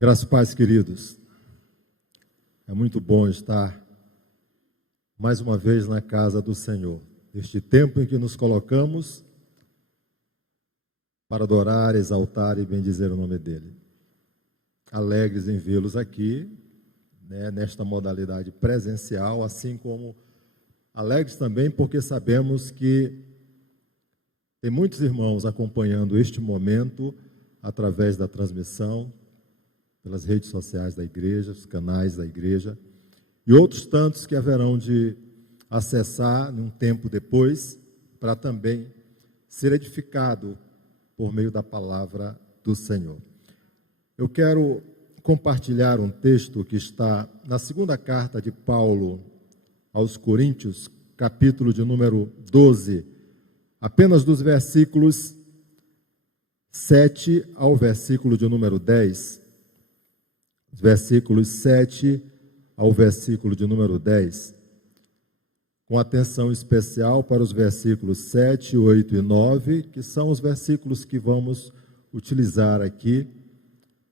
Graças e paz, queridos. É muito bom estar mais uma vez na casa do Senhor. Este tempo em que nos colocamos para adorar, exaltar e bendizer o nome dEle. Alegres em vê-los aqui, nesta modalidade presencial, assim como alegres também porque sabemos que tem muitos irmãos acompanhando este momento através da transmissão, pelas redes sociais da igreja, os canais da igreja, e outros tantos que haverão de acessar num tempo depois, para também ser edificado por meio da palavra do Senhor. Eu quero compartilhar um texto que está na segunda carta de Paulo aos Coríntios, capítulo de número 12, apenas dos versículos 7 ao versículo de número 10, versículos 7 ao versículo de número 10, com atenção especial para os versículos 7, 8 e 9, que são os versículos que vamos utilizar aqui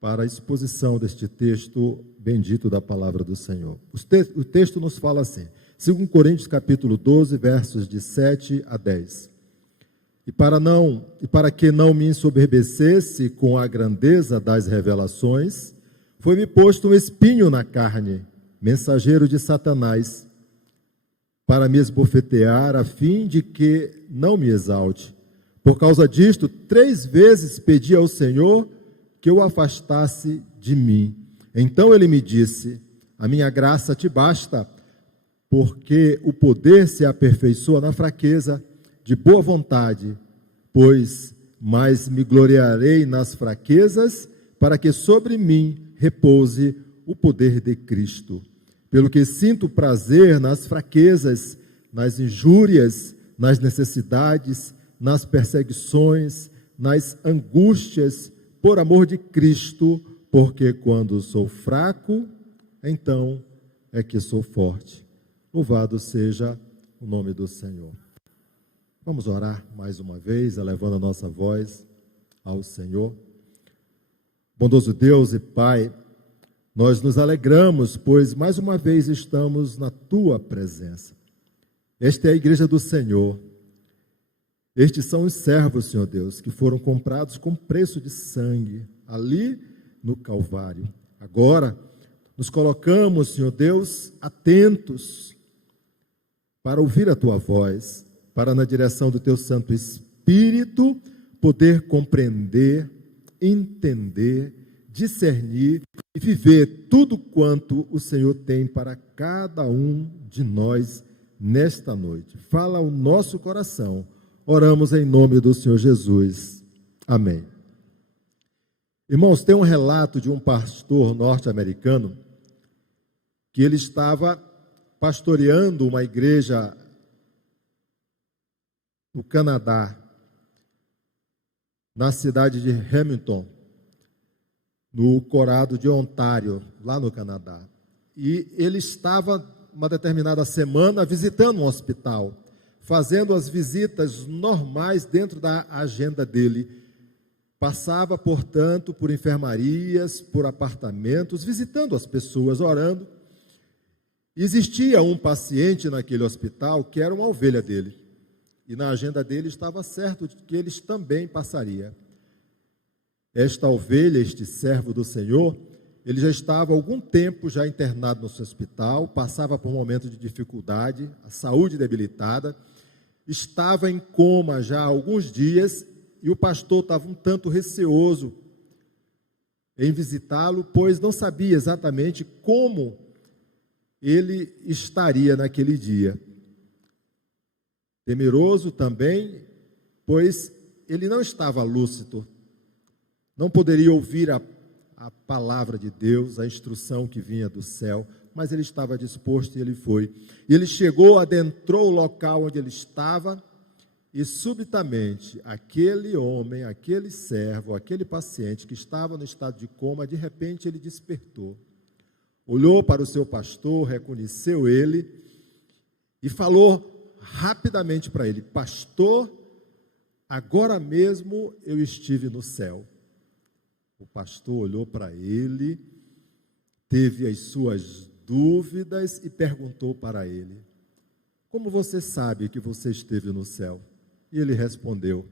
para a exposição deste texto bendito da palavra do Senhor. O texto nos fala assim, 2 Coríntios capítulo 12, versos de 7 a 10. E para que não me ensoberbecesse com a grandeza das revelações, foi-me posto um espinho na carne, mensageiro de Satanás, para me esbofetear, a fim de que não me exalte. Por causa disto, 3 vezes pedi ao Senhor que o afastasse de mim. Então ele me disse: a minha graça te basta, porque o poder se aperfeiçoa na fraqueza. De boa vontade, pois mais me gloriarei nas fraquezas, para que sobre mim repouse o poder de Cristo. Pelo que sinto prazer nas fraquezas, nas injúrias, nas necessidades, nas perseguições, nas angústias, por amor de Cristo, porque quando sou fraco, então é que sou forte. Louvado seja o nome do Senhor. Vamos orar mais uma vez, elevando a nossa voz ao Senhor. Bondoso Deus e Pai, nós nos alegramos, pois mais uma vez estamos na Tua presença. Esta é a igreja do Senhor. Estes são os servos, Senhor Deus, que foram comprados com preço de sangue, ali no Calvário. Agora, nos colocamos, Senhor Deus, atentos para ouvir a Tua voz, para na direção do Teu Santo Espírito poder compreender, entender, discernir e viver tudo quanto o Senhor tem para cada um de nós nesta noite. Fala o nosso coração. Oramos em nome do Senhor Jesus. Amém. Irmãos, tem um relato de um pastor norte-americano que ele estava pastoreando uma igreja no Canadá, na cidade de Hamilton, no Corado de Ontário, lá no Canadá. E ele estava, uma determinada semana, visitando um hospital, fazendo as visitas normais dentro da agenda dele. Passava, portanto, por enfermarias, por apartamentos, visitando as pessoas, orando. Existia um paciente naquele hospital que era uma ovelha dele. E na agenda dele estava certo de que eles também passaria. Esta ovelha, este servo do Senhor, ele já estava há algum tempo já internado no seu hospital, passava por um momento de dificuldade, a saúde debilitada, estava em coma já há alguns dias, e o pastor estava um tanto receoso em visitá-lo, pois não sabia exatamente como ele estaria naquele dia. Temeroso também, pois ele não estava lúcido, não poderia ouvir a palavra de Deus, a instrução que vinha do céu, mas ele estava disposto e ele foi. E ele chegou, adentrou o local onde ele estava e subitamente aquele homem, aquele servo, aquele paciente que estava no estado de coma, de repente ele despertou. Olhou para o seu pastor, reconheceu ele e falou rapidamente para ele: pastor, agora mesmo eu estive no céu. O O pastor olhou para ele, teve as suas dúvidas e perguntou para ele: como você sabe que você esteve no céu? E ele respondeu: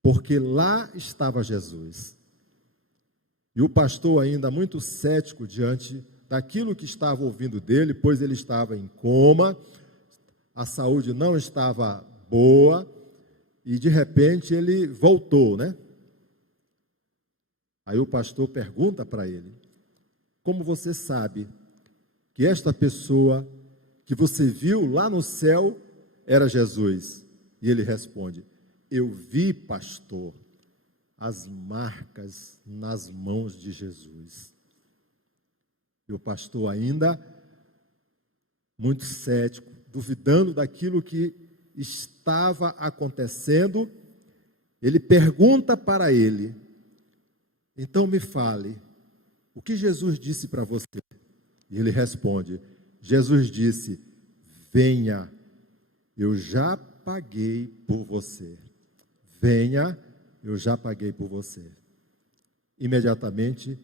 porque lá estava Jesus. E o pastor, ainda muito cético diante daquilo que estava ouvindo dele, pois ele estava em coma, a saúde não estava boa, e de repente ele voltou, né? Aí o pastor pergunta para ele: como você sabe que esta pessoa que você viu lá no céu era Jesus? E ele responde: eu vi, pastor, as marcas nas mãos de Jesus. E o pastor, ainda muito cético, duvidando daquilo que estava acontecendo, ele pergunta para ele: então me fale, o que Jesus disse para você? E ele responde: Jesus disse: venha, eu já paguei por você. Venha, eu já paguei por você. Imediatamente,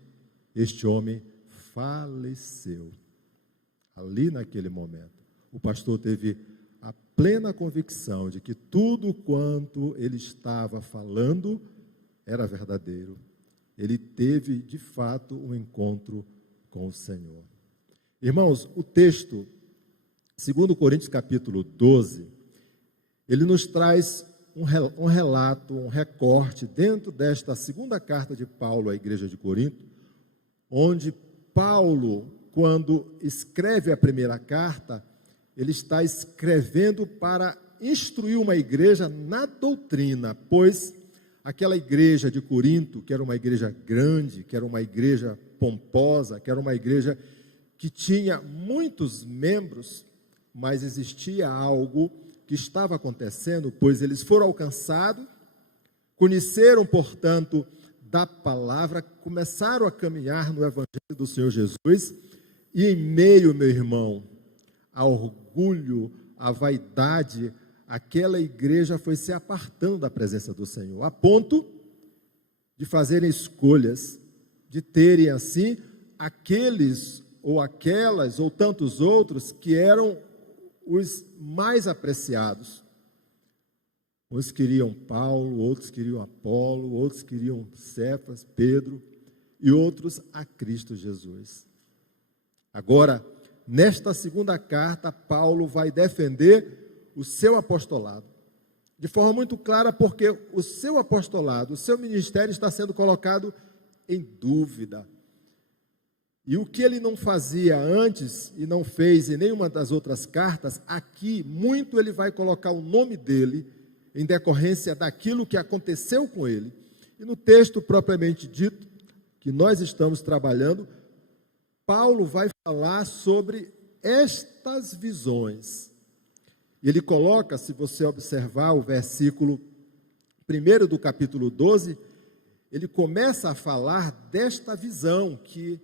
este homem faleceu. Ali naquele momento, o pastor teve a plena convicção de que tudo quanto ele estava falando era verdadeiro. Ele teve, de fato, um encontro com o Senhor. Irmãos, o texto, 2 Coríntios capítulo 12, ele nos traz um relato, um recorte dentro desta segunda carta de Paulo à igreja de Corinto, onde Paulo, quando escreve a primeira carta, ele está escrevendo para instruir uma igreja na doutrina, pois aquela igreja de Corinto, que era uma igreja grande, que era uma igreja pomposa, que era uma igreja que tinha muitos membros, mas existia algo que estava acontecendo, pois eles foram alcançados, conheceram, portanto, da palavra, começaram a caminhar no evangelho do Senhor Jesus, e em meio, meu irmão, ao orgulho, à vaidade, aquela igreja foi se apartando da presença do Senhor, a ponto de fazerem escolhas, de terem assim, aqueles ou aquelas ou tantos outros que eram os mais apreciados. Uns queriam Paulo, outros queriam Apolo, outros queriam Cefas, Pedro, e outros a Cristo Jesus. Agora, nesta segunda carta, Paulo vai defender o seu apostolado, de forma muito clara, porque o seu apostolado, o seu ministério está sendo colocado em dúvida. E o que ele não fazia antes e não fez em nenhuma das outras cartas, aqui muito ele vai colocar o nome dele em decorrência daquilo que aconteceu com ele. E no texto propriamente dito, que nós estamos trabalhando, Paulo vai falar sobre estas visões. Ele coloca, se você observar o versículo 1 do capítulo 12, ele começa a falar desta visão que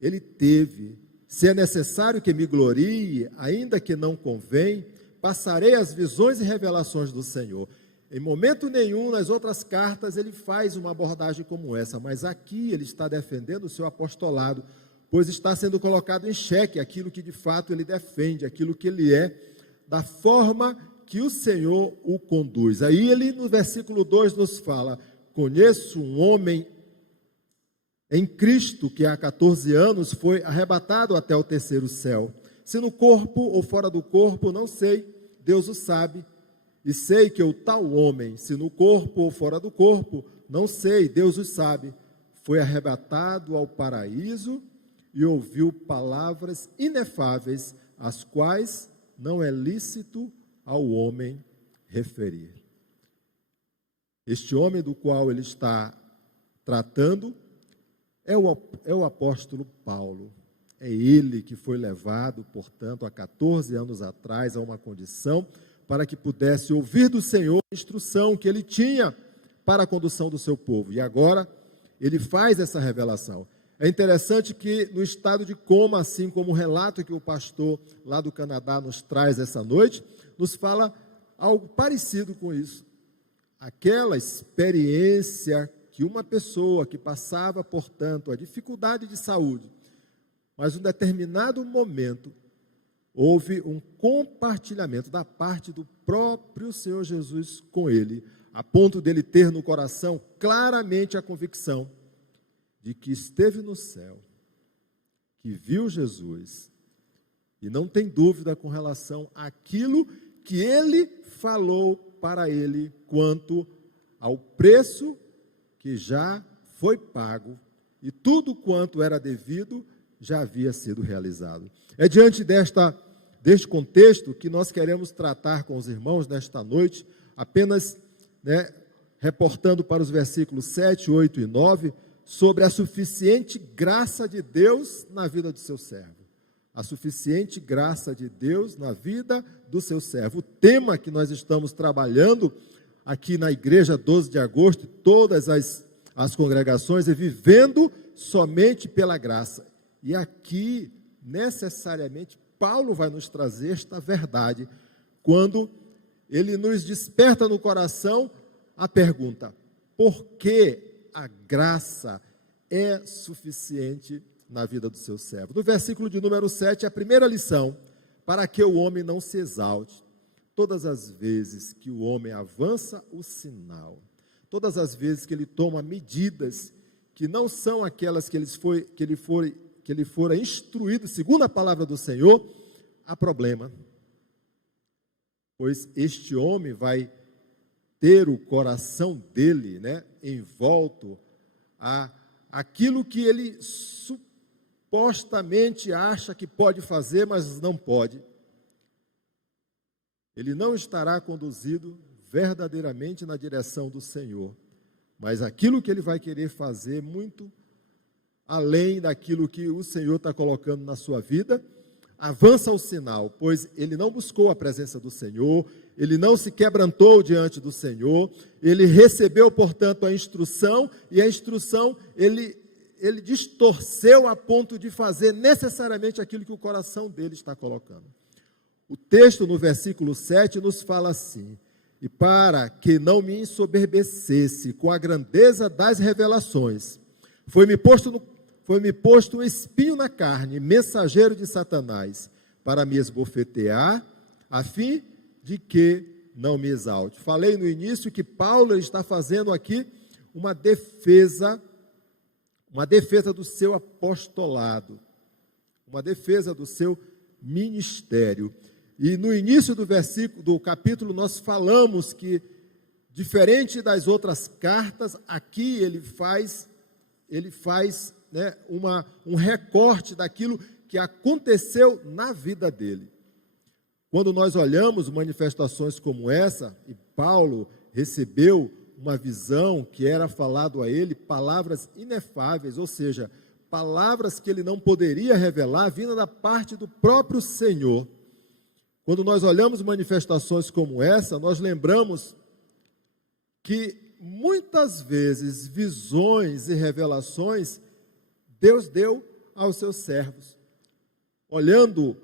ele teve. Se é necessário que me glorie, ainda que não convém, passarei as visões e revelações do Senhor. Em momento nenhum, nas outras cartas, ele faz uma abordagem como essa, mas aqui ele está defendendo o seu apostolado, pois está sendo colocado em xeque aquilo que de fato ele defende, aquilo que ele é, da forma que o Senhor o conduz. Aí ele, no versículo 2, nos fala: conheço um homem em Cristo, que há 14 anos foi arrebatado até o terceiro céu. Se no corpo ou fora do corpo, não sei, Deus o sabe. E sei que o tal homem, se no corpo ou fora do corpo, não sei, Deus o sabe, foi arrebatado ao paraíso e ouviu palavras inefáveis, as quais não é lícito ao homem referir. Este homem do qual ele está tratando é o apóstolo Paulo. É ele que foi levado, portanto, há 14 anos atrás, a uma condição para que pudesse ouvir do Senhor a instrução que ele tinha para a condução do seu povo. E agora, ele faz essa revelação. É interessante que no estado de coma, assim como o relato que o pastor lá do Canadá nos traz essa noite, nos fala algo parecido com isso. Aquela experiência que uma pessoa que passava, portanto, a dificuldade de saúde, mas em um determinado momento, houve um compartilhamento da parte do próprio Senhor Jesus com ele, a ponto dele ter no coração claramente a convicção de que esteve no céu, que viu Jesus, e não tem dúvida com relação àquilo que ele falou para ele quanto ao preço que já foi pago e tudo quanto era devido já havia sido realizado. É diante deste contexto que nós queremos tratar com os irmãos nesta noite, apenas reportando para os versículos 7, 8 e 9, sobre a suficiente graça de Deus na vida do seu servo. A suficiente graça de Deus na vida do seu servo. O tema que nós estamos trabalhando aqui na igreja 12 de agosto, todas as congregações, é vivendo somente pela graça. E aqui, necessariamente, Paulo vai nos trazer esta verdade, quando ele nos desperta no coração a pergunta: por que a graça é suficiente na vida do seu servo? No versículo de número 7, a primeira lição: para que o homem não se exalte. Todas as vezes que o homem avança o sinal, todas as vezes que ele toma medidas que não são aquelas que ele fora instruído segundo a palavra do Senhor, há problema. Pois este homem vai ter o coração dele, envolto a aquilo que ele supostamente acha que pode fazer, mas não pode. Ele não estará conduzido verdadeiramente na direção do Senhor, mas aquilo que ele vai querer fazer muito além daquilo que o Senhor está colocando na sua vida, avança o sinal, pois ele não buscou a presença do Senhor, ele não se quebrantou diante do Senhor, ele recebeu, portanto, a instrução, e a instrução ele distorceu a ponto de fazer necessariamente aquilo que o coração dele está colocando. O texto no versículo 7 nos fala assim: e para que não me ensoberbecesse com a grandeza das revelações, foi-me posto um espinho na carne, mensageiro de Satanás, para me esbofetear, a fim de que não me exalte. Falei no início que Paulo está fazendo aqui uma defesa do seu apostolado, uma defesa do seu ministério. E no início do capítulo nós falamos que, diferente das outras cartas, aqui ele faz um recorte daquilo que aconteceu na vida dele. Quando nós olhamos manifestações como essa, e Paulo recebeu uma visão que era falado a ele, palavras inefáveis, ou seja, palavras que ele não poderia revelar, vinda da parte do próprio Senhor. Quando nós olhamos manifestações como essa, nós lembramos que muitas vezes visões e revelações Deus deu aos seus servos. Olhando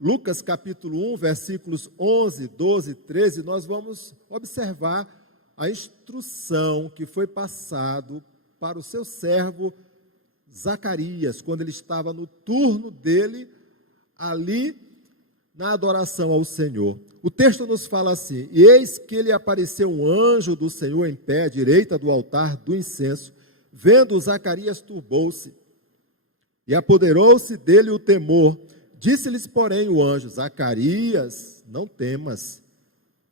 Lucas capítulo 1, versículos 11, 12 e 13, nós vamos observar a instrução que foi passado para o seu servo Zacarias, quando ele estava no turno dele, ali na adoração ao Senhor. O texto nos fala assim: e eis que lhe apareceu um anjo do Senhor em pé à direita do altar do incenso. Vendo Zacarias, turbou-se, e apoderou-se dele o temor. Disse-lhes, porém, o anjo: Zacarias, não temas,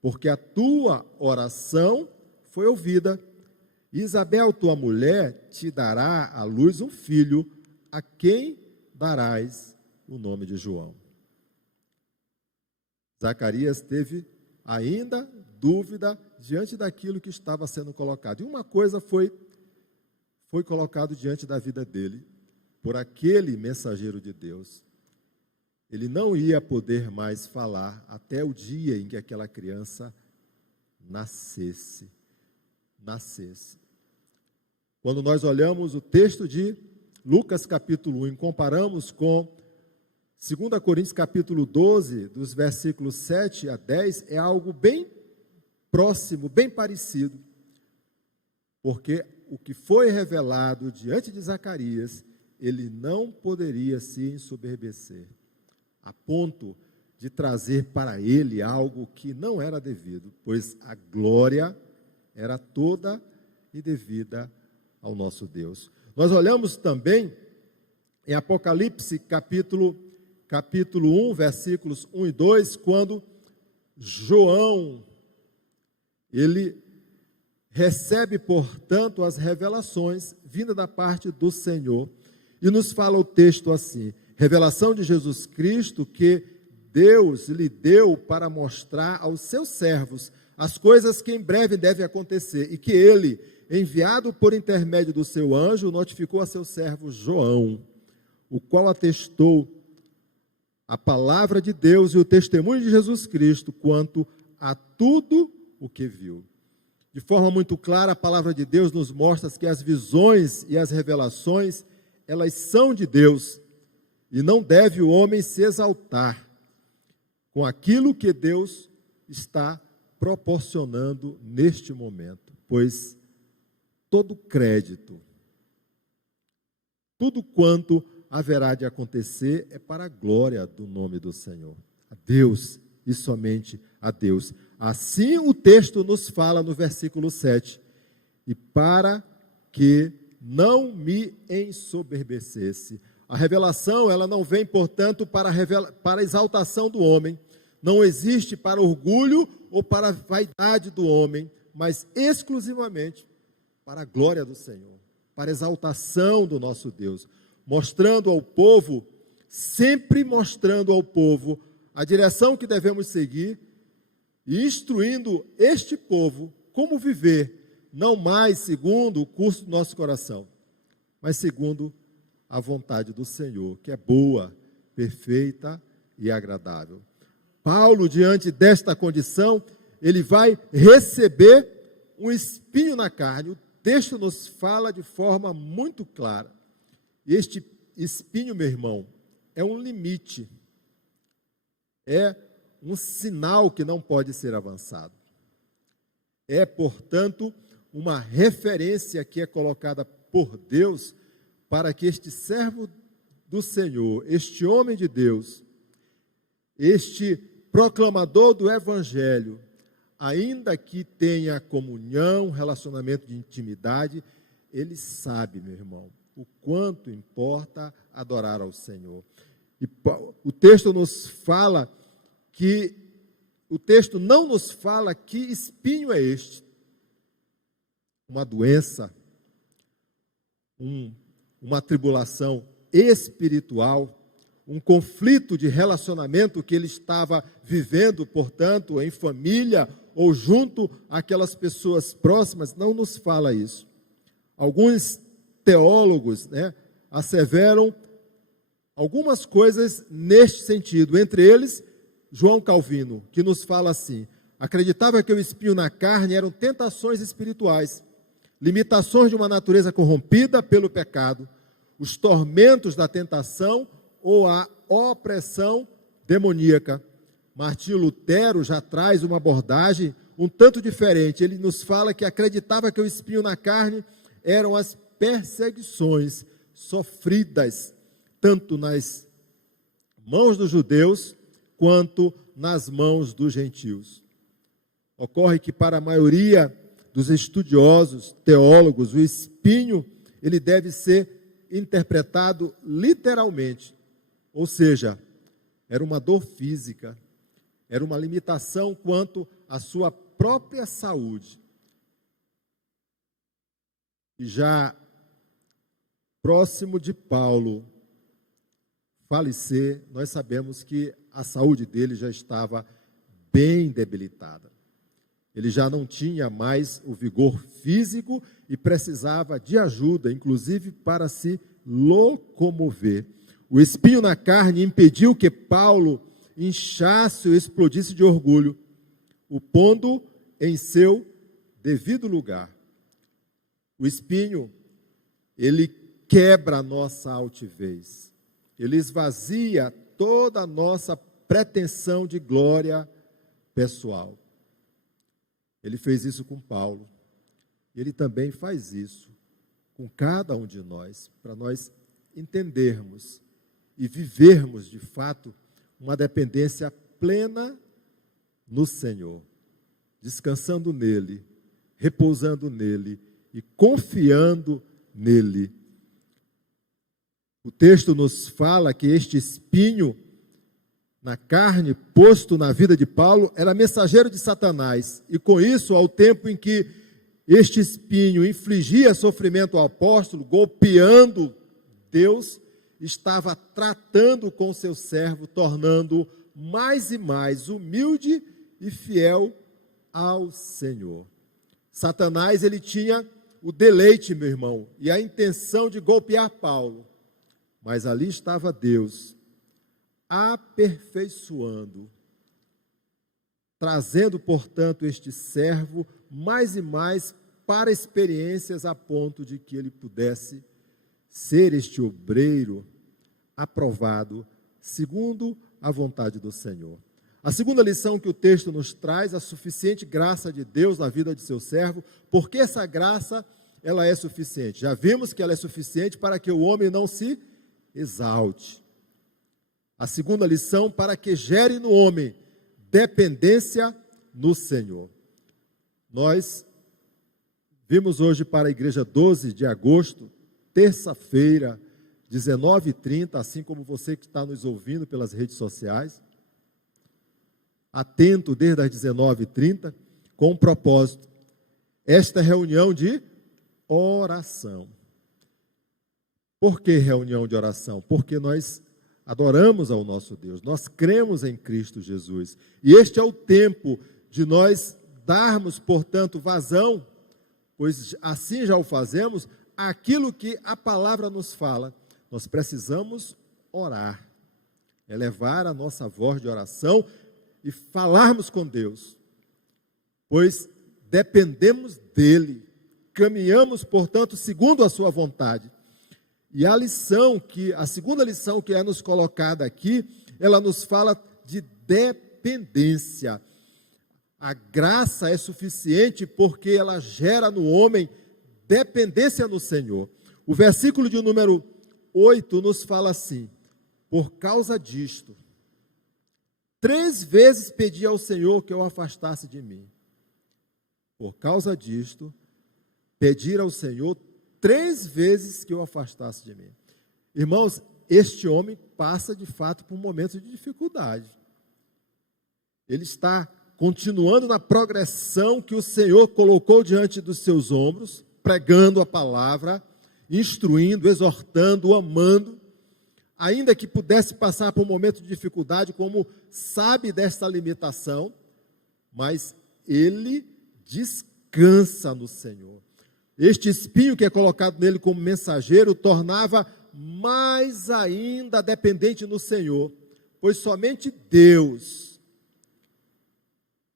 porque a tua oração foi ouvida. Isabel, tua mulher, te dará à luz um filho, a quem darás o nome de João. Zacarias teve ainda dúvida diante daquilo que estava sendo colocado. E uma coisa foi colocado diante da vida dele, por aquele mensageiro de Deus. Ele não ia poder mais falar até o dia em que aquela criança nascesse. Quando nós olhamos o texto de Lucas capítulo 1 e comparamos com 2 Coríntios capítulo 12, dos versículos 7 a 10, é algo bem próximo, bem parecido. Porque o que foi revelado diante de Zacarias, ele não poderia se ensoberbecer, a ponto de trazer para ele algo que não era devido, pois a glória era toda e devida ao nosso Deus. Nós olhamos também em Apocalipse, capítulo 1, versículos 1 e 2, quando João, ele recebe, portanto, as revelações vindas da parte do Senhor, e nos fala o texto assim: revelação de Jesus Cristo que Deus lhe deu para mostrar aos seus servos as coisas que em breve devem acontecer, e que ele, enviado por intermédio do seu anjo, notificou a seu servo João, o qual atestou a palavra de Deus e o testemunho de Jesus Cristo quanto a tudo o que viu. De forma muito clara, a palavra de Deus nos mostra que as visões e as revelações, elas são de Deus, e não deve o homem se exaltar com aquilo que Deus está proporcionando neste momento, pois todo crédito, tudo quanto haverá de acontecer é para a glória do nome do Senhor, a Deus e somente a Deus. Assim o texto nos fala no versículo 7, e para que não me ensoberbecesse. A revelação, ela não vem, portanto, para a exaltação do homem, não existe para orgulho ou para a vaidade do homem, mas exclusivamente para a glória do Senhor, para a exaltação do nosso Deus, mostrando ao povo, sempre mostrando ao povo a direção que devemos seguir e instruindo este povo como viver, não mais segundo o curso do nosso coração, mas segundo a vontade do Senhor, que é boa, perfeita e agradável. Paulo, diante desta condição, ele vai receber um espinho na carne. O texto nos fala de forma muito clara. Este espinho, meu irmão, é um limite, é um sinal que não pode ser avançado. É, portanto, uma referência que é colocada por Deus para que este servo do Senhor, este homem de Deus, este proclamador do Evangelho, ainda que tenha comunhão, relacionamento de intimidade, ele sabe, meu irmão, o quanto importa adorar ao Senhor. E o texto nos fala que, o texto não nos fala que espinho é este, uma doença, uma tribulação espiritual, um conflito de relacionamento que ele estava vivendo, portanto, em família ou junto àquelas pessoas próximas, não nos fala isso. Alguns teólogos, asseveram algumas coisas neste sentido, entre eles, João Calvino, que nos fala assim: acreditava que o espinho na carne eram tentações espirituais, limitações de uma natureza corrompida pelo pecado, os tormentos da tentação ou a opressão demoníaca. Martinho Lutero já traz uma abordagem um tanto diferente. Ele nos fala que acreditava que o espinho na carne eram as perseguições sofridas, tanto nas mãos dos judeus, quanto nas mãos dos gentios. Ocorre que para a maioria dos estudiosos, teólogos, o espinho, ele deve ser interpretado literalmente, ou seja, era uma dor física, era uma limitação quanto à sua própria saúde. E já próximo de Paulo falecer, nós sabemos que a saúde dele já estava bem debilitada. Ele já não tinha mais o vigor físico e precisava de ajuda, inclusive para se locomover. O espinho na carne impediu que Paulo inchasse ou explodisse de orgulho, o pondo em seu devido lugar. O espinho, ele quebra a nossa altivez, ele esvazia toda a nossa pretensão de glória pessoal. Ele fez isso com Paulo, ele também faz isso com cada um de nós, para nós entendermos e vivermos, de fato, uma dependência plena no Senhor, descansando nele, repousando nele e confiando nele. O texto nos fala que este espinho na carne, posto na vida de Paulo, era mensageiro de Satanás. E com isso, ao tempo em que este espinho infligia sofrimento ao apóstolo, golpeando Deus, estava tratando com seu servo, tornando-o mais e mais humilde e fiel ao Senhor. Satanás, ele tinha o deleite, meu irmão, e a intenção de golpear Paulo. Mas ali estava Deus, aperfeiçoando, trazendo, portanto, este servo mais e mais para experiências a ponto de que ele pudesse ser este obreiro aprovado segundo a vontade do Senhor. A segunda lição que o texto nos traz, a suficiente graça de Deus na vida de seu servo, porque essa graça, ela é suficiente. Já vimos que ela é suficiente para que o homem não se exalte. A segunda lição, para que gere no homem dependência no Senhor. Nós vimos hoje para a igreja 12 de agosto, terça-feira, 19h30, assim como você que está nos ouvindo pelas redes sociais, atento desde as 19h30, com o propósito, esta reunião de oração. Por que reunião de oração? Porque nós adoramos ao nosso Deus, nós cremos em Cristo Jesus, e este é o tempo de nós darmos, portanto, vazão, pois assim já o fazemos, aquilo que a palavra nos fala. Nós precisamos orar, elevar a nossa voz de oração e falarmos com Deus, pois dependemos dele, caminhamos, portanto, segundo a sua vontade. E a segunda lição que é nos colocada aqui, ela nos fala de dependência. A graça é suficiente porque ela gera no homem dependência no Senhor. O versículo de número 8 nos fala assim: por causa disto, 3 vezes pedi ao Senhor que eu afastasse de mim. Por causa disto, pedir ao Senhor 3 vezes que eu afastasse de mim. Irmãos, este homem passa de fato por um momento de dificuldade. Ele está continuando na progressão que o Senhor colocou diante dos seus ombros, pregando a palavra, instruindo, exortando, amando, ainda que pudesse passar por um momento de dificuldade, como sabe desta limitação, mas ele descansa no Senhor. Este espinho que é colocado nele como mensageiro tornava mais ainda dependente no Senhor, pois somente Deus,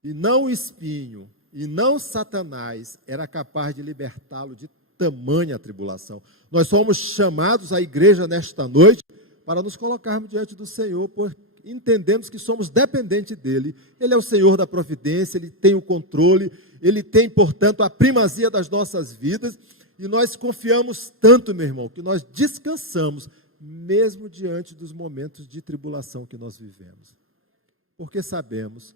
e não o espinho, e não Satanás, era capaz de libertá-lo de tamanha tribulação. Nós somos chamados à igreja nesta noite para nos colocarmos diante do Senhor, pois entendemos que somos dependentes dele. Ele é o Senhor da providência, ele tem o controle, ele tem, portanto, a primazia das nossas vidas, e nós confiamos tanto, meu irmão, que nós descansamos, mesmo diante dos momentos de tribulação que nós vivemos. Porque sabemos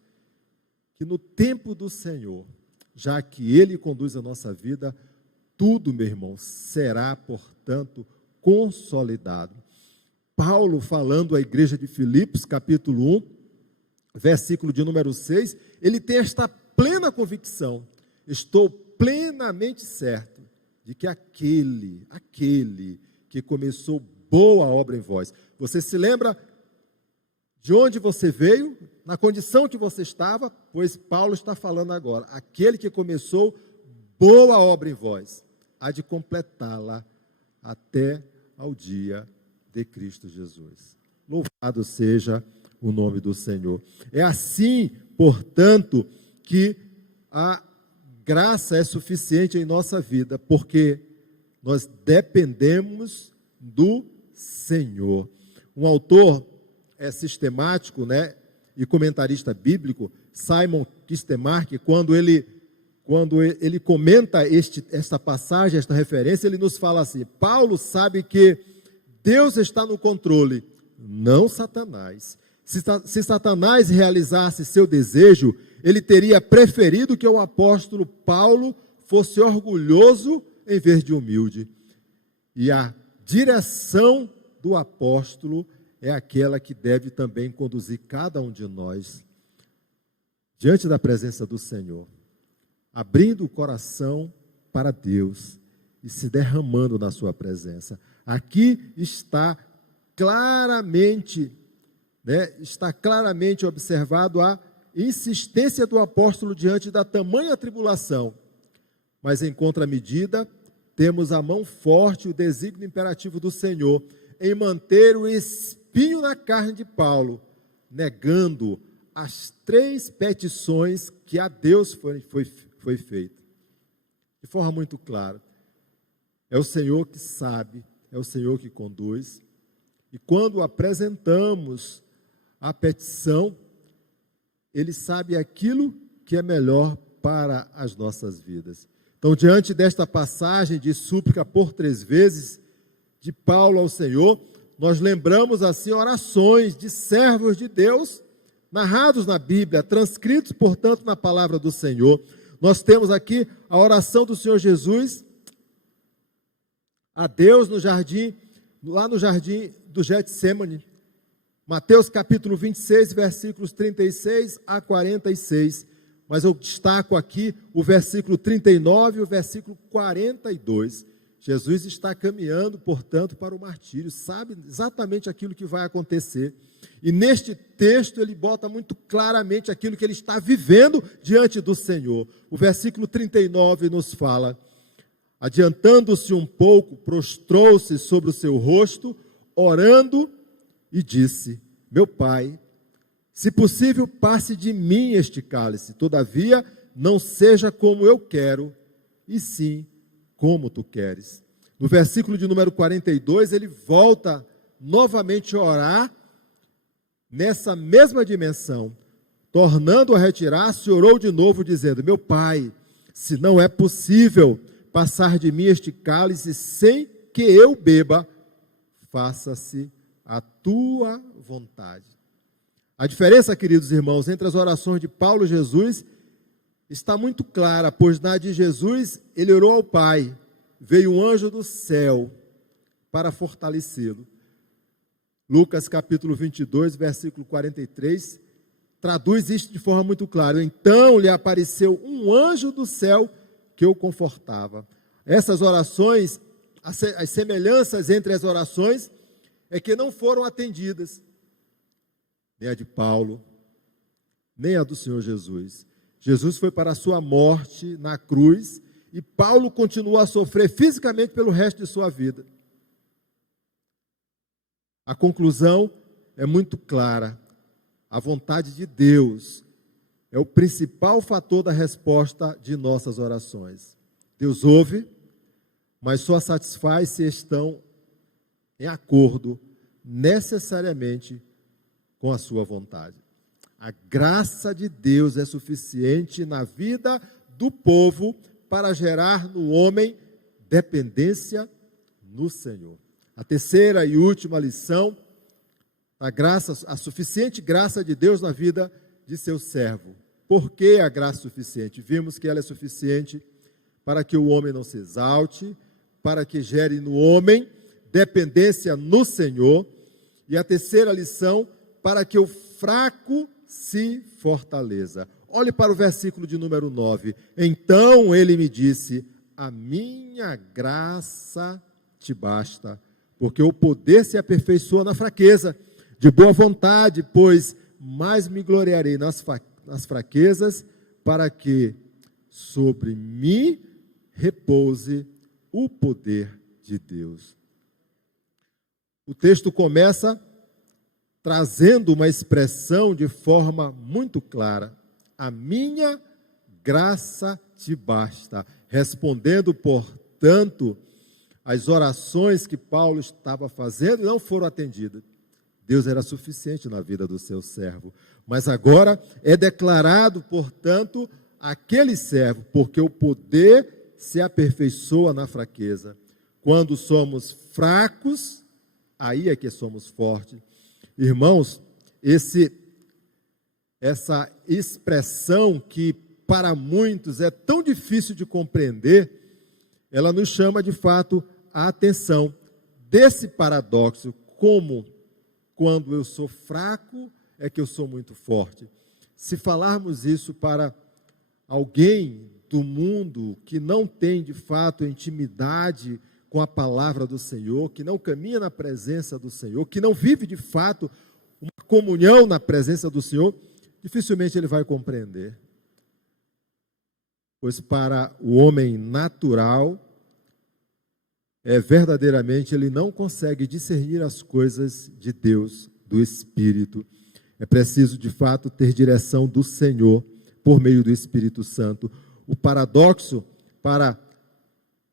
que no tempo do Senhor, já que ele conduz a nossa vida, tudo, meu irmão, será, portanto, consolidado. Paulo, falando à igreja de Filipos, capítulo 1, versículo de número 6, ele tem esta plena convicção: estou plenamente certo de que aquele que começou boa obra em vós. Você se lembra de onde você veio, na condição que você estava? Pois Paulo está falando agora: aquele que começou boa obra em vós, há de completá-la até ao dia de Cristo Jesus. Louvado seja o nome do Senhor. É assim, portanto, que a graça é suficiente em nossa vida, porque nós dependemos do Senhor. Um autor sistemático, e comentarista bíblico, Simon Kistemaker, quando ele quando ele comenta esta passagem, esta referência, ele nos fala assim: Paulo sabe que Deus está no controle, não Satanás. Se Satanás realizasse seu desejo, ele teria preferido que o apóstolo Paulo fosse orgulhoso em vez de humilde. E a direção do apóstolo é aquela que deve também conduzir cada um de nós diante da presença do Senhor, abrindo o coração para Deus e se derramando na sua presença. Aqui está claramente observado a insistência do apóstolo diante da tamanha tribulação. Mas em contramedida, temos a mão forte, o desígnio imperativo do Senhor em manter o espinho na carne de Paulo, negando as 3 petições que a Deus foi feita. De forma muito clara. É o Senhor que sabe, é o Senhor que conduz. E quando apresentamos a petição, Ele sabe aquilo que é melhor para as nossas vidas. Então, diante desta passagem de súplica por 3 vezes de Paulo ao Senhor, nós lembramos assim orações de servos de Deus, narrados na Bíblia, transcritos, portanto, na palavra do Senhor. Nós temos aqui a oração do Senhor Jesus a Deus no jardim, lá no jardim do Getsêmani. Mateus capítulo 26, versículos 36 a 46. Mas eu destaco aqui o versículo 39 e o versículo 42. Jesus está caminhando, portanto, para o martírio, sabe exatamente aquilo que vai acontecer. E neste texto ele bota muito claramente aquilo que ele está vivendo diante do Senhor. O versículo 39 nos fala: adiantando-se um pouco, prostrou-se sobre o seu rosto, orando, e disse: meu Pai, se possível, passe de mim este cálice, todavia, não seja como eu quero, e sim como tu queres. No versículo de número 42, ele volta novamente a orar, nessa mesma dimensão. Tornando a retirar-se, orou de novo, dizendo: meu Pai, se não é possível passar de mim este cálice sem que eu beba, faça-se a tua vontade. A diferença, queridos irmãos, entre as orações de Paulo e Jesus está muito clara, pois na de Jesus ele orou ao Pai, veio um anjo do céu para fortalecê-lo. Lucas capítulo 22, versículo 43, traduz isto de forma muito clara. Então lhe apareceu um anjo do céu que o confortava. Essas orações, as semelhanças entre as orações é que não foram atendidas, nem a de Paulo, nem a do Senhor Jesus. Jesus foi para a sua morte na cruz e Paulo continuou a sofrer fisicamente pelo resto de sua vida. A conclusão é muito clara. A vontade de Deus é o principal fator da resposta de nossas orações. Deus ouve, mas só satisfaz se estão em acordo necessariamente com a sua vontade. A graça de Deus é suficiente na vida do povo para gerar no homem dependência no Senhor. A terceira e última lição, a suficiente graça de Deus na vida de seu servo. Por que a graça suficiente? Vimos que ela é suficiente para que o homem não se exalte, para que gere no homem dependência no Senhor. E a terceira lição, para que o fraco se fortaleça. Olhe para o versículo de número 9. Então ele me disse: a minha graça te basta, porque o poder se aperfeiçoa na fraqueza. De boa vontade, pois mais me gloriarei nas fraquezas, para que sobre mim repouse o poder de Deus. O texto começa trazendo uma expressão de forma muito clara: a minha graça te basta, respondendo, portanto, as orações que Paulo estava fazendo não foram atendidas. Deus era suficiente na vida do seu servo, mas agora é declarado, portanto, aquele servo, porque o poder se aperfeiçoa na fraqueza. Quando somos fracos, aí é que somos fortes. Irmãos, essa expressão que para muitos é tão difícil de compreender, ela nos chama de fato a atenção desse paradoxo, como quando eu sou fraco é que eu sou muito forte. Se falarmos isso para alguém do mundo que não tem de fato intimidade com a palavra do Senhor, que não caminha na presença do Senhor, que não vive de fato uma comunhão na presença do Senhor, dificilmente ele vai compreender. Pois para o homem natural, verdadeiramente ele não consegue discernir as coisas de Deus, do Espírito. É preciso de fato ter direção do Senhor por meio do Espírito Santo. O paradoxo, para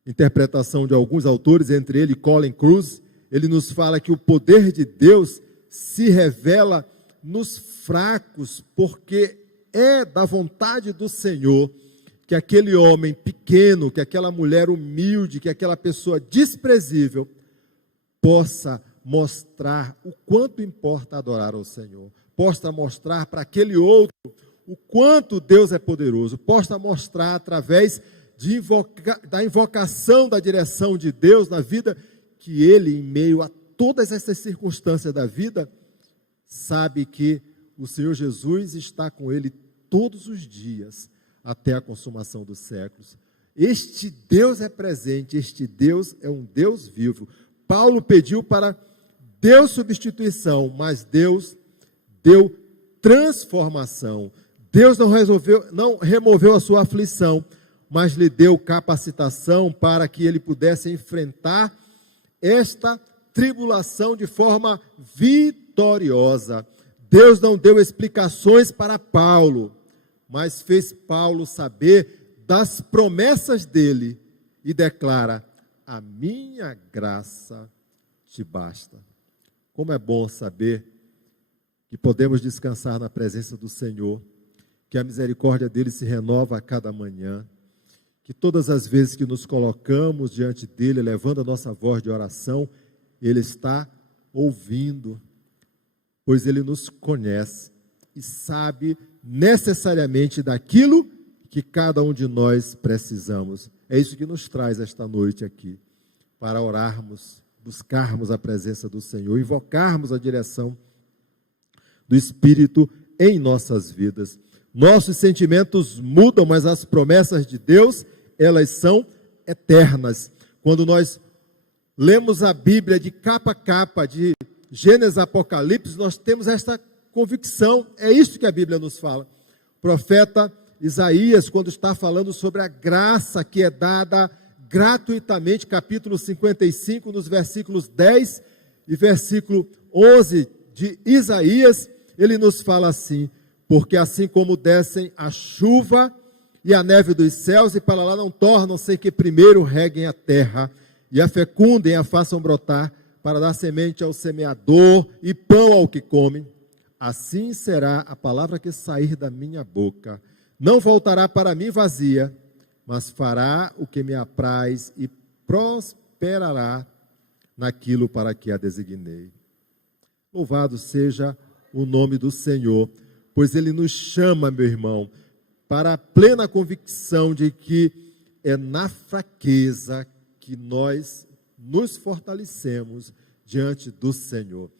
interpretação de alguns autores, entre ele Colin Kruse, ele nos fala que o poder de Deus se revela nos fracos, porque é da vontade do Senhor que aquele homem pequeno, que aquela mulher humilde, que aquela pessoa desprezível possa mostrar o quanto importa adorar ao Senhor, possa mostrar para aquele outro o quanto Deus é poderoso, possa mostrar através da invocação da direção de Deus na vida, que ele, em meio a todas essas circunstâncias da vida, sabe que o Senhor Jesus está com ele todos os dias, até a consumação dos séculos. Este Deus é presente, este Deus é um Deus vivo. Paulo pediu para Deus substituição, mas Deus deu transformação. Deus não removeu a sua aflição, mas lhe deu capacitação para que ele pudesse enfrentar esta tribulação de forma vitoriosa. Deus não deu explicações para Paulo, mas fez Paulo saber das promessas dele e declara: a minha graça te basta. Como é bom saber que podemos descansar na presença do Senhor, que a misericórdia dele se renova a cada manhã, que todas as vezes que nos colocamos diante dele, levando a nossa voz de oração, ele está ouvindo, pois ele nos conhece e sabe necessariamente daquilo que cada um de nós precisamos. É isso que nos traz esta noite aqui, para orarmos, buscarmos a presença do Senhor, invocarmos a direção do Espírito em nossas vidas. Nossos sentimentos mudam, mas as promessas de Deus, elas são eternas. Quando nós lemos a Bíblia de capa a capa, de Gênesis a Apocalipse, nós temos esta convicção, é isso que a Bíblia nos fala. O profeta Isaías, quando está falando sobre a graça que é dada gratuitamente, capítulo 55, nos versículos 10 e versículo 11 de Isaías, ele nos fala assim: porque assim como descem a chuva e a neve dos céus, e para lá não tornam sem que primeiro reguem a terra, e a fecundem, a façam brotar, para dar semente ao semeador e pão ao que come, assim será a palavra que sair da minha boca. Não voltará para mim vazia, mas fará o que me apraz e prosperará naquilo para que a designei. Louvado seja o nome do Senhor, pois Ele nos chama, meu irmão, para a plena convicção de que é na fraqueza que nós nos fortalecemos diante do Senhor.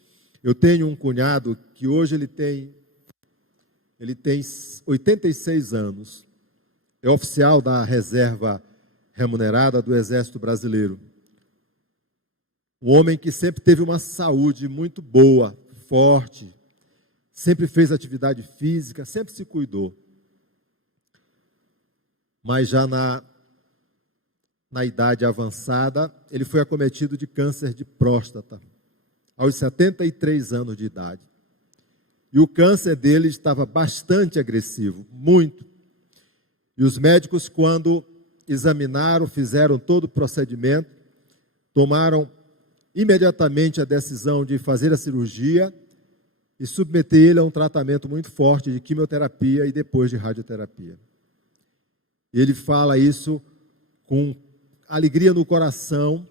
Eu tenho um cunhado que hoje ele tem 86 anos, é oficial da reserva remunerada do Exército Brasileiro. Um homem que sempre teve uma saúde muito boa, forte, sempre fez atividade física, sempre se cuidou. Mas já na idade avançada, ele foi acometido de câncer de próstata, aos 73 anos de idade. E o câncer dele estava bastante agressivo, muito. E os médicos, quando examinaram, fizeram todo o procedimento, tomaram imediatamente a decisão de fazer a cirurgia e submeter ele a um tratamento muito forte de quimioterapia e depois de radioterapia. Ele fala isso com alegria no coração,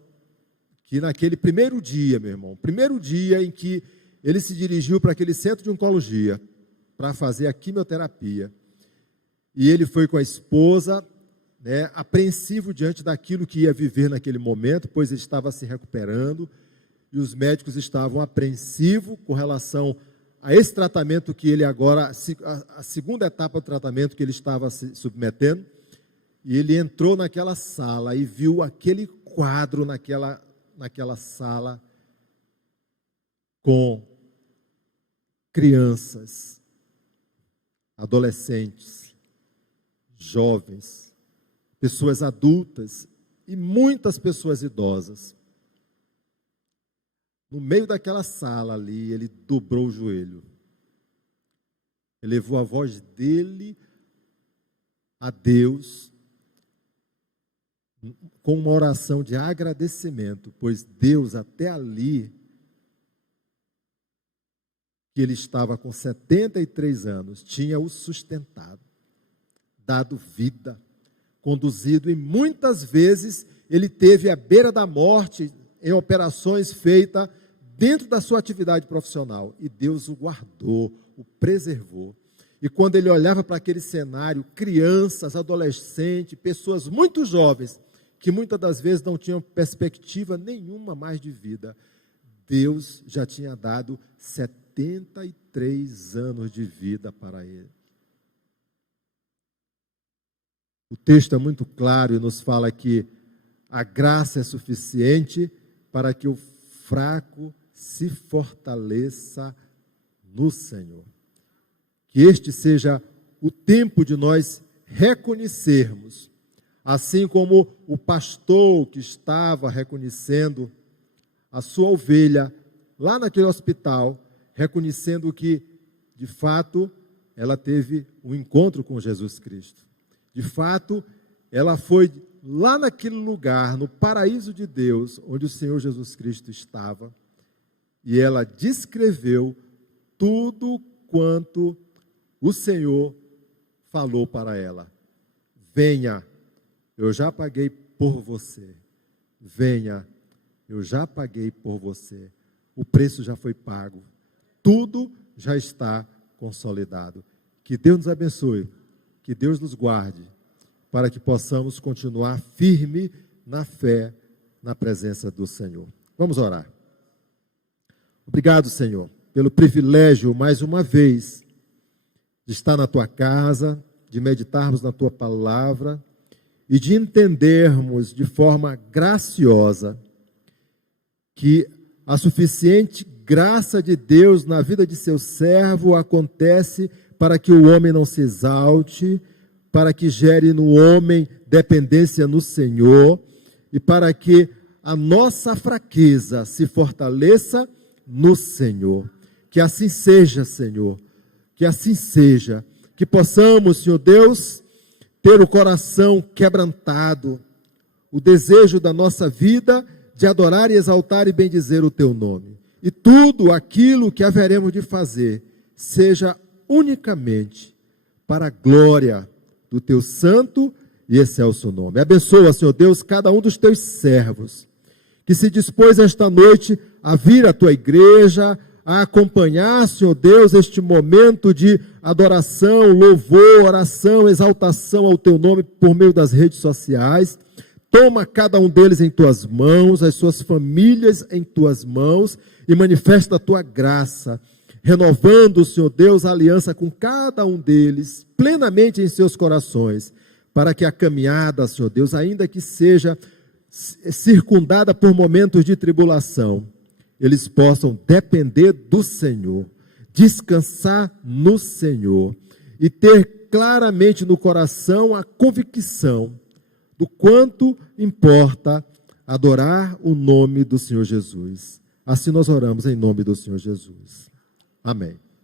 que naquele primeiro dia, meu irmão, primeiro dia em que ele se dirigiu para aquele centro de oncologia para fazer a quimioterapia, e ele foi com a esposa, né, apreensivo diante daquilo que ia viver naquele momento, pois ele estava se recuperando, e os médicos estavam apreensivos com relação a esse tratamento que ele agora, a segunda etapa do tratamento que ele estava se submetendo, e ele entrou naquela sala e viu aquele quadro naquela sala com crianças, adolescentes, jovens, pessoas adultas e muitas pessoas idosas. No meio daquela sala ali, ele dobrou o joelho, elevou a voz dele a Deus com uma oração de agradecimento, pois Deus até ali, que ele estava com 73 anos, tinha o sustentado, dado vida, conduzido, e muitas vezes ele teve à beira da morte em operações feitas dentro da sua atividade profissional, e Deus o guardou, o preservou. E quando ele olhava para aquele cenário, crianças, adolescentes, pessoas muito jovens, que muitas das vezes não tinham perspectiva nenhuma mais de vida, Deus já tinha dado 73 anos de vida para ele. O texto é muito claro e nos fala que a graça é suficiente para que o fraco se fortaleça no Senhor. Que este seja o tempo de nós reconhecermos, assim como o pastor que estava reconhecendo a sua ovelha lá naquele hospital, reconhecendo que, de fato, ela teve um encontro com Jesus Cristo. De fato, ela foi lá naquele lugar, no paraíso de Deus, onde o Senhor Jesus Cristo estava, e ela descreveu tudo quanto o Senhor falou para ela. Venha, eu já paguei por você. Venha, eu já paguei por você. O preço já foi pago. Tudo já está consolidado. Que Deus nos abençoe, que Deus nos guarde, para que possamos continuar firme na fé, na presença do Senhor. Vamos orar. Obrigado, Senhor, pelo privilégio, mais uma vez, de estar na Tua casa, de meditarmos na Tua palavra e de entendermos de forma graciosa que a suficiente graça de Deus na vida de seu servo acontece para que o homem não se exalte, para que gere no homem dependência no Senhor e para que a nossa fraqueza se fortaleça no Senhor. Que assim seja, Senhor, que assim seja, que possamos, Senhor Deus, ter o coração quebrantado, o desejo da nossa vida de adorar e exaltar e bendizer o Teu nome. E tudo aquilo que haveremos de fazer seja unicamente para a glória do Teu santo e excelso nome. Abençoa, Senhor Deus, cada um dos Teus servos que se dispôs esta noite a vir à Tua igreja, a acompanhar, Senhor Deus, este momento de adoração, louvor, oração, exaltação ao Teu nome por meio das redes sociais. Toma cada um deles em Tuas mãos, as suas famílias em Tuas mãos e manifesta a Tua graça, renovando, Senhor Deus, a aliança com cada um deles, plenamente em seus corações, para que a caminhada, Senhor Deus, ainda que seja circundada por momentos de tribulação, eles possam depender do Senhor, descansar no Senhor e ter claramente no coração a convicção do quanto importa adorar o nome do Senhor Jesus. Assim nós oramos em nome do Senhor Jesus. Amém.